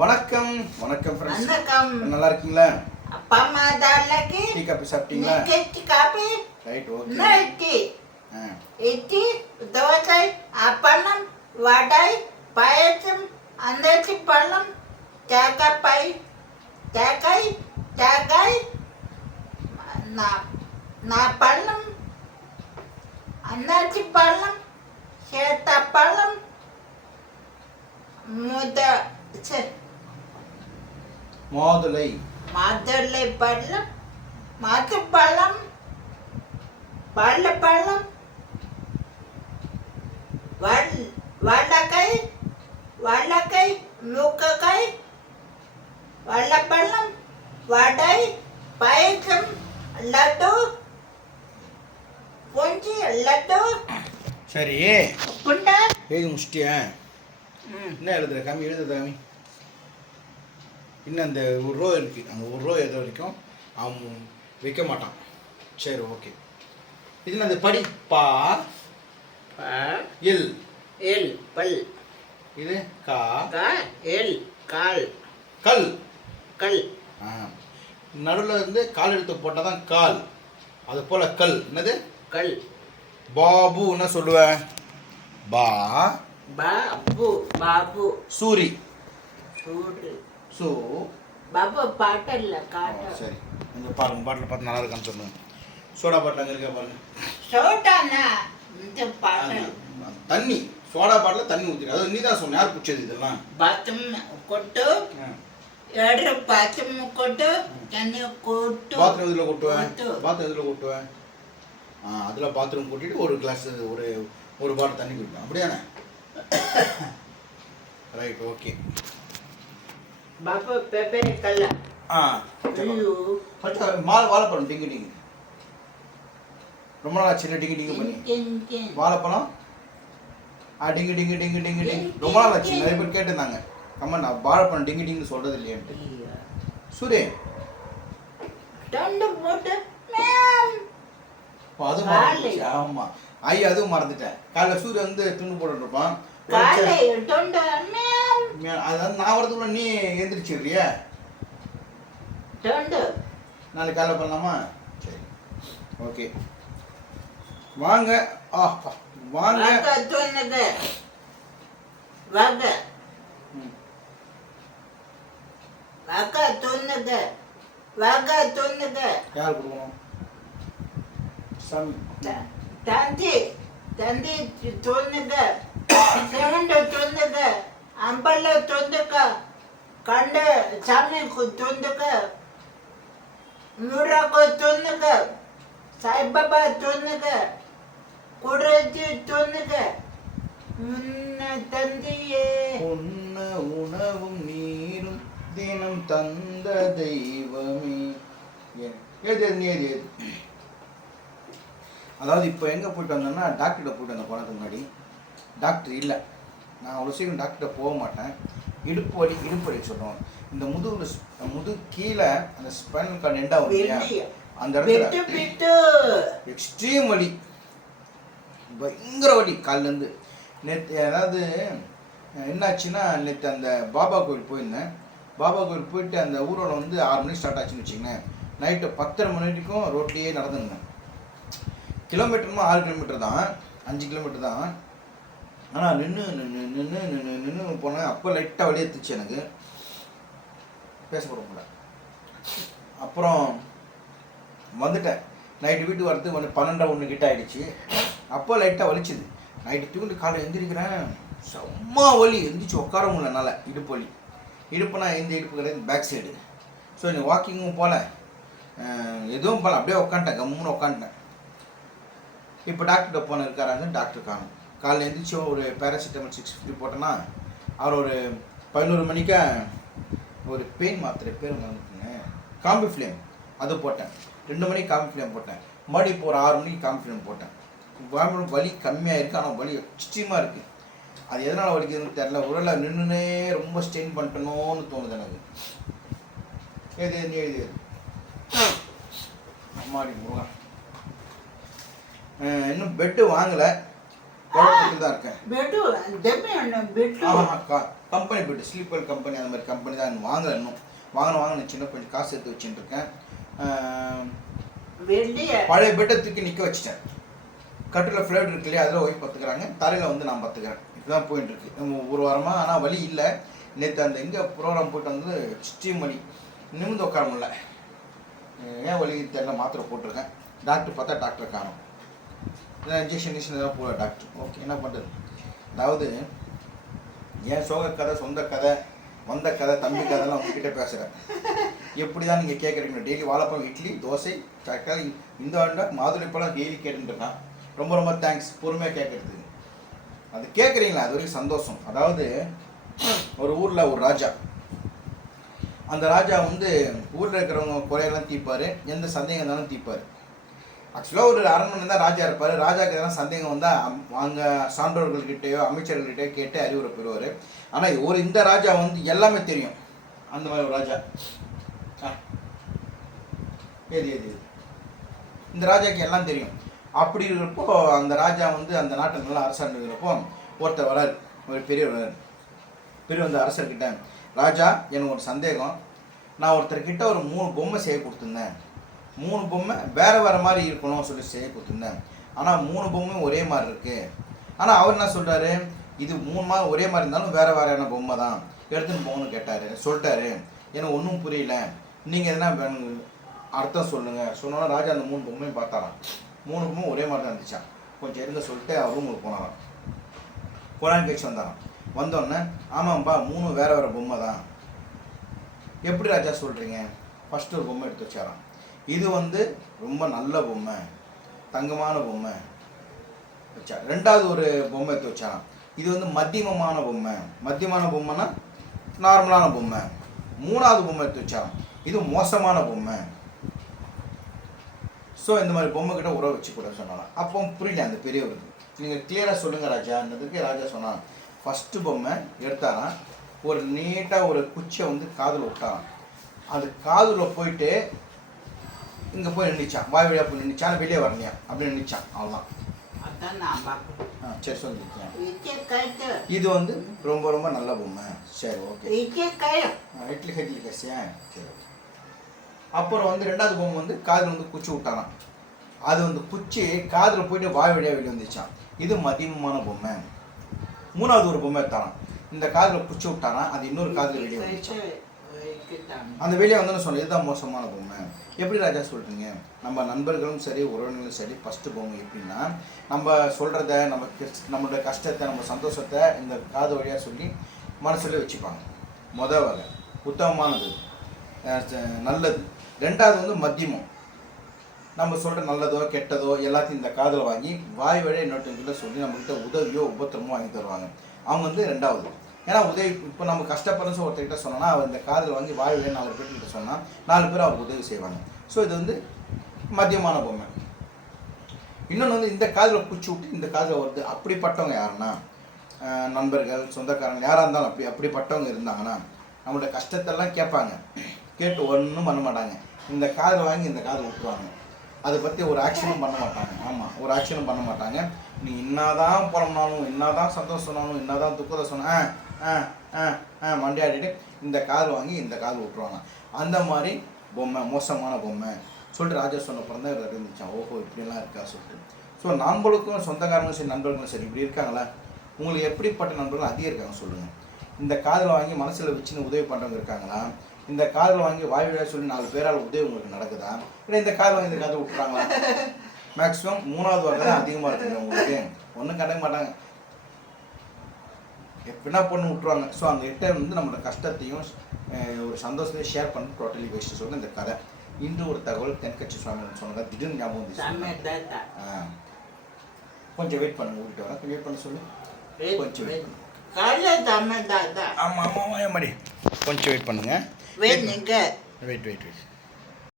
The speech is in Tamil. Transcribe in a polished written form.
வணக்கம் வணக்கம் ஃப்ரெண்ட்ஸ். நல்லா இருக்கீங்களா? அப்பா அம்மா தாலக்கு டீ காபி சாப்பிட்டீங்களா? Tea coffee right okay. நைட்டி இட்லி தோசை அப்பளம் வடை பாயசம் அன்னாச்சி பழம் தேங்காய் நான் பழம் அன்னாச்சி பழம் சேத்தப்பழம் மாதுளை பழம் மாதுப்பழம் பழம் வாழைக்காய் மூக்கைக்காய் வாழைப்பழம் வடை பாயசம் லட்டு பொஞ்சி லட்டு. சரி புண்டா எழுதி முடிச்சிட்டியா? என்ன எழுதுற காமி, எழுதுற காமி. இன்னும் அந்த ஒரு ரூபா இருக்குது, அந்த ஒரு ரூபா எது வரைக்கும் அவன் வைக்க மாட்டான். சரி ஓகே. இதில் அந்த படி பா எல் எல் பல். இது கா எல் கால் கல் கல். நடுவில் இருந்து கால் எடுத்து போட்டால் தான் கால். அது போல் கல். என்னது கல். பாபு என்ன சொல்லுவேன்? பா பாபு பாபு. சூரி சூடு சோ பாபு பாட்டல்ல காட்ட. சரி இந்த பாருங்க, பாட்டில் பார்த்து நல்லா இருக்கான்னு சொல்லுங்க. சோடா பாட்டில் அங்கே இருக்கா பாருங்க. சோடானா இந்த பாட்டல் தண்ணி. சோடா பாட்டில் தண்ணி ஊற்றிடு. அது நீ தான் சொன்ன. யார் பிடிச்சது இதெல்லாம்? பாத்ரூம் கொட்டு ಎರಡು ಬಾತ್ರೂಮ್ ಕೊಟ್ಟು தண்ணி கொட்டு. பாத்ரூம் இதில் கொட்டுவேன். பாத்ரூம் இதில் கொட்டுவேன். அதில் பாத்ரூம் கொட்டிட்டு ஒரு கிளாஸ் ஒரு பாட்டில் தண்ணி குடிப்பேன். அப்படியானே? Right okay. பாபு பெப்பே கல்ல. வாழைப்பழம் டிங்கு டிங்கு. ரொம்ப நாள் சின்ன டிங்கு டிங்கு பண்ணி வாழைப்பழம் டிங்கு டிங்கு டிங்கு டிங்கு டிங்கு. ரொம்ப நாள் ஆச்சு. நிறைய பேர் கேட்டிருந்தாங்க கம்மன், வாழைப்பழம் டிங்கு டிங்கு சொல்றது இல்லையான்ட்டு. சூரே அதுவும் மறந்துச்சு. ஆமா ஐயா அதுவும் மறந்துட்டேன். காலைல சூரிய வந்து துண்டு போட்டுருப்பான். அதாவது நான் வரதுக்குள்ள நீ எந்திரிச்சிடுறிய. நாளைக்கு காலைல பண்ணலாமா? சரி ஓகே வாங்க. வாங்க யார் கொடுக்கணும்? சாமி தந்தி தொன்னுங்க செவண்ட தொன்னுங்க அம்பல்ல தொந்துக்க கண்ட சாமி தொந்துக்க நூறாக்கோ தொன்னுங்க சாய்பாபா தொன்னுங்க குடச்சி தொன்னுங்க முன்ன தந்தியே உன்ன உணவும் நீரும் தினம் தந்த தெய்வமே. ஏது நீ ஏது ஏது. அதாவது இப்போ எங்கே போயிட்டு வந்தோன்னா டாக்டர்கிட்ட போயிட்டு வந்தேன் போனதுக்கு முன்னாடி. டாக்டர் இல்லை. நான் அவ்வளோ சீக்கிரம் டாக்டர்கிட்ட போக மாட்டேன். இடுப்பு வலி சொல்லுவோம். இந்த முதுகு கீழே அந்த ஸ்பைனல் கார்டு எண்டாகும் இல்லையா, அந்த இடத்துல எக்ஸ்ட்ரீம் வலி, பயங்கர வலி காலிலேருந்து. நேற்று அதாவது என்னாச்சுன்னா, நேற்று அந்த பாபா கோயில் போயிருந்தேன். பாபா கோயில் போயிட்டு அந்த ஊரோட வந்து 6 மணிக்கு ஸ்டார்ட் ஆச்சுன்னு வச்சுக்கோங்களேன். நைட்டு 10:30 மணி வரைக்கும் ரோட்லேயே நடந்துருந்தேன். கிலோமீட்டருமா 6 கிலோமீட்டர் தான், 5 கிலோமீட்டர் தான். ஆனால் நின்று போனேன். அப்போ லைட்டாக வழி எடுத்துச்சு எனக்கு. பேசப்பட முடியல. அப்புறம் வந்துட்டேன். நைட்டு வீட்டுக்கு வரதுக்கு வந்து 12:01 கிட்ட ஆகிடுச்சு. அப்போ லைட்டாக வலிச்சுது. நைட்டு தூங்கிட்டு காலை எந்திரிக்கிறேன், செம்ம வலி. எந்திரிச்சு உட்கார முடியல என்னால். இடுப்பு வலி. இடுப்புனா எந்த இடுப்பு கிடையாது, பேக் சைடு. ஸோ நீ வாக்கிங்கும் போகல, எதுவும் போகல, அப்படியே உட்காந்துட்டேன், கம்முன்னு உட்காந்துட்டேன். இப்போ டாக்டர்கிட்ட போன இருக்காராங்க. டாக்டர் காணும். காலையில் எழுந்திரிச்சி ஒரு பேராசிட்டமல் 650 போட்டேன்னா, அவர் ஒரு 11 மணிக்கு ஒரு பெயின் மாத்திரை பேர் வந்துட்டுங்க, காம்பி ஃப்ளேம் அது போட்டேன். 2 மணிக்கு காம்பி ஃப்ளேம் போட்டேன். மறுபடியும் இப்போ ஒரு 6 மணிக்கு காம்பி ஃப்ளேம் போட்டேன். வலி கம்மியாக இருக்குது, ஆனால் வலி எக்ஸ்ட்ரீமாக இருக்குது. அது எதனால் வலிக்குதுன்னு தெரில. ஒருவேளை நின்றுனே ரொம்ப ஸ்ட்ரெயின் பண்ணிட்டணும்னு தோணுது எனக்கு. ஏது நீ எழுதி அம்மாடி முருகன். இன்னும் பெட்டு வாங்கலை. கோயம்புத்தூர் தான் இருக்கேன். பெட்டு டெம்மி அண்ணா bed company bed sleeper company அந்த மாதிரி கம்பெனி தான் வாங்கல இன்னும். வாங்கணும் சின்ன கொஞ்சம் காசு எடுத்து வச்சுட்டு இருக்கேன். பழைய பெட்டை தூக்கி நிற்க வச்சுட்டேன். கட்டில் ஃப்ளேட் இருக்கு இல்லையா, அதில் ஒய்ஃப் பத்துக்கிறாங்க, தரையில் வந்து நான் பத்துக்கிறேன். இப்படிதான் போயிட்டு இருக்கு ஒரு வாரமாக. ஆனால் வலி இல்லை. நேற்று அந்த எங்கே ப்ரோக்ராம் போயிட்டு வந்து ஸ்டீம் வலி நிமிந்து உட்கார முடியல. ஏன் வலி தெரியல, மாத்திரை போட்டிருக்கேன். டாக்டர் பார்த்தா டாக்டரை காணும். இன்ஜெக்ஷன் இதெல்லாம் போகல டாக்டர். ஓகே என்ன பண்ணுறது. அதாவது என் சோக கதை, சொந்த கதை, வந்த கதை, தம்பி கதைலாம் உங்ககிட்ட பேசுகிறேன். எப்படி தான் நீங்கள் கேட்குறீங்க. டெய்லி வாழைப்பழம், இட்லி, தோசை, தக்காளி, இந்த ஆண்டா மாதுளைப்பழம் டெய்லி கேட்டுருக்கான். ரொம்ப ரொம்ப தேங்க்ஸ் பொறுமையாக கேட்குறதுக்கு. அது கேட்குறீங்களா, அது வரைக்கும் சந்தோஷம். அதாவது ஒரு ஊரில் ஒரு ராஜா. அந்த ராஜா வந்து ஊரில் இருக்கிறவங்க குறையெல்லாம் தீர்ப்பார், எந்த சந்தேகம் இருந்தாலும் தீர்ப்பார். ஆக்சுவலாக ஒரு அரண்மனை தான் ராஜா இருப்பார். ராஜாவுக்கு எதனா சந்தேகம் வந்தால் அங்கே சான்றோர்கள்கிட்டயோ அமைச்சர்கள்கிட்டயோ கேட்டு அறிவுரை பெறுவார். ஆனால் இந்த ராஜா வந்து எல்லாமே தெரியும். அந்த மாதிரி ஒரு ராஜா எது இந்த ராஜாவுக்கு எல்லாம் தெரியும். அப்படி இருக்கிறப்போ அந்த ராஜா வந்து அந்த நாட்டை நல்லா அரசாண்டு இருக்கிறப்போ ஒருத்தர் வராரு, ஒரு பெரியவர் வராரு. பெரிய வந்து அரசர்கிட்ட, ராஜா எனக்கு ஒரு சந்தேகம். நான் ஒருத்தர்கிட்ட ஒரு 3 பொம்மை செய்ய கொடுத்துருந்தேன். 3 பொம்மை வேறு வேறு மாதிரி இருக்கணும்னு சொல்லி செய்ய கொடுத்துருந்தேன். ஆனால் 3 பொம்மையும் ஒரே மாதிரி இருக்குது. ஆனால் அவர் என்ன சொல்கிறாரு, இது 3 மாதிரி ஒரே மாதிரி இருந்தாலும் வேறு வேறையான பொம்மை தான் எடுத்துன்னு போகணும்னு கேட்டார். சொல்லிட்டாரு. எனக்கு ஒன்றும் புரியல, நீங்கள் எதனா அர்த்தம் சொல்லுங்கள். சொன்னோன்னா ராஜா அந்த 3 பொம்மையும் பார்த்தாராம். 3 பொம்மை ஒரே மாதிரி தான் இருந்துச்சான். கொஞ்சம் இருங்க சொல்லிட்டு அவர் ரூமுக்கு போனாராம். போனான்னு கழிச்சு வந்தாராம். வந்தோடனே ஆமாம்ப்பா 3 வேறு வேறு பொம்மை தான். எப்படி ராஜா சொல்கிறீங்க? ஃபஸ்ட்டு ஒரு பொம்மை எடுத்து வச்சாராம். இது வந்து ரொம்ப நல்ல பொம்மை, தங்கமான பொம்மை வச்சா. 2வது ஒரு பொம்மை எடுத்து வச்சாராம். இது வந்து மத்தியமமான பொம்மை. மத்தியமான பொம்மைனா நார்மலான பொம்மை. 3வது பொம்மை எடுத்து வச்சாராம். இது மோசமான பொம்மை. ஸோ இந்த மாதிரி பொம்மை கிட்ட உறவு வச்சுக்கூடாது சொன்னாலாம். அப்போ புரியல அந்த பெரியவருக்கு. நீங்கள் கிளியராக சொல்லுங்கள் ராஜான்றதுக்கு ராஜா சொன்னான். ஃபஸ்ட்டு பொம்மை எடுத்தாராம். ஒரு நீட்டாக ஒரு குச்சியை வந்து காதில் விட்டாராம். அது காதில் போயிட்டு இங்கே போய் நின்றுச்சான். வாய் வழியாக போய் நின்றுச்சான். வெளியே வரலையா அப்படி நின்றுச்சான். அவ்வளோதான். சரி சொல்லிருக்கேன். இது வந்து ரொம்ப ரொம்ப நல்ல பொம்மை. சரி ஓகே. இட்லி கசியா. சரி. அப்புறம் வந்து 2வது பொம்மை வந்து காதில் வந்து குச்சி விட்டாராம். அது வந்து குச்சி காதில் போயிட்டு வாய் வழியாக வெளியே வந்துச்சான். இது மதியமான பொம்மை. 3வது ஒரு பொம்மை எடுத்தாராம். இந்த காதில் குச்சி விட்டாராம். அது இன்னொரு காதில் வெளியே வந்துச்சான். அந்த வெளியே வந்தோன்னு சொன்னேன் இதுதான் மோசமான பொம்மை. எப்படி ராஜா சொல்கிறீங்க? நம்ம நண்பர்களும் சரி, உறவினர்களும் சரி, ஃபஸ்ட்டு பொம்மை எப்படின்னா நம்ம சொல்கிறத, நம்மளோட கஷ்டத்தை, நம்ம சந்தோஷத்தை இந்த காது வழியாக சொல்லி மனசில் வச்சுப்பாங்க. மொதல் வகை உத்தமமானது, நல்லது. 2வது வந்து மத்தியமம். நம்ம சொல்கிற நல்லதோ கெட்டதோ எல்லாத்தையும் இந்த காதில் வாங்கி வாய் வழியாக இன்னொருத்தவங்கிட்ட சொல்லி நம்மக்கிட்ட உதவியோ உபத்திரமோ வாங்கி தருவாங்க. அவங்க வந்து 2வது. ஏன்னா உதவி இப்போ நம்ம கஷ்டப்படுற ஒருத்தர்கிட்ட சொன்னோன்னா அவர் இந்த காதில் வாங்கி வாய் வழியாக 4 பேர்கிட்ட சொன்னால் 4 பேர் அவருக்கு உதவி செய்வாங்க. ஸோ இது வந்து மத்தியமான பொம்மை. இன்னொன்று வந்து இந்த காதில் குச்சி விட்டு இந்த காதில் வருது. அப்படிப்பட்டவங்க யாருன்னா நண்பர்கள், சொந்தக்காரங்க யாராக இருந்தாலும் அப்படிப்பட்டவங்க இருந்தாங்கன்னா நம்மளோட கஷ்டத்தெல்லாம் கேட்பாங்க. கேட்டு ஒன்றும் பண்ண மாட்டாங்க. இந்த காதில் வாங்கி இந்த காதில் விட்டுருவாங்க. அதை பற்றி ஒரு ஆக்ஷனும் பண்ண மாட்டாங்க. ஆமாம், ஒரு ஆக்ஷனும் பண்ண மாட்டாங்க. நீ என்னதான் புலம்னாலும், என்னதான் சந்தோஷம் சொன்னாலும், என்னதான் துக்கத்தை சொன்ன மண்டியாடிட்டு இந்த காதில் வாங்கி இந்த காதில் விட்டுருவாங்க. அந்த மாதிரி பொம்மை மோசமான பொம்மை சொல்லிட்டு ராஜா சொன்ன பிறந்த இருந்துச்சான். ஓஹோ இப்படிலாம் இருக்கா சொல்லிட்டு. ஸோ நம்மளுக்கும் சொந்தக்காரங்களும் சரி, நண்பர்களும் சரி இப்படி இருக்காங்களா? உங்களுக்கு எப்படிப்பட்ட நண்பர்கள் அதிகம் இருக்காங்க சொல்லுங்கள். இந்த காதில் வாங்கி மனசில் வச்சுன்னு உதவி பண்ணுறவங்க இருக்காங்களா? இந்த காதில் வாங்கி வாய் வழியாக சொல்லி 4 பேரால் உதவி உங்களுக்கு நடக்குதா? இல்லை இந்த காதில் வாங்கி இந்த காதில் விட்டுறாங்களா? மேக்ஸிமம் 3வது வகை தான் அதிகமாக இருக்குங்க. உங்களுக்கு ஒன்றும் கண்டுக்க மாட்டாங்க, எப்படின்னா பொண்ணு விட்டுருவாங்க. ஸோ அந்த கிட்ட வந்து நம்மளோட கஷ்டத்தையும் ஒரு சந்தோஷத்தையும் ஷேர் பண்ணி டோட்டலி வேஸ்ட்டு சொல்ல இந்த கதை. இன்று ஒரு தகவல் தென்கட்சி சுவாமி சொன்னதா திடீர்னு ஞாபகம் வந்துச்சு. கொஞ்சம் வெயிட் பண்ணுங்க, ஊட்டிட்டு வரேன். கொஞ்சம் வெயிட் பண்ண சொல்லு. கொஞ்சம் வெயிட் பண்ணுங்க. ஆமாம் ஆமாம் ஆமாம், கொஞ்சம் வெயிட் பண்ணுங்க. வெயிட்.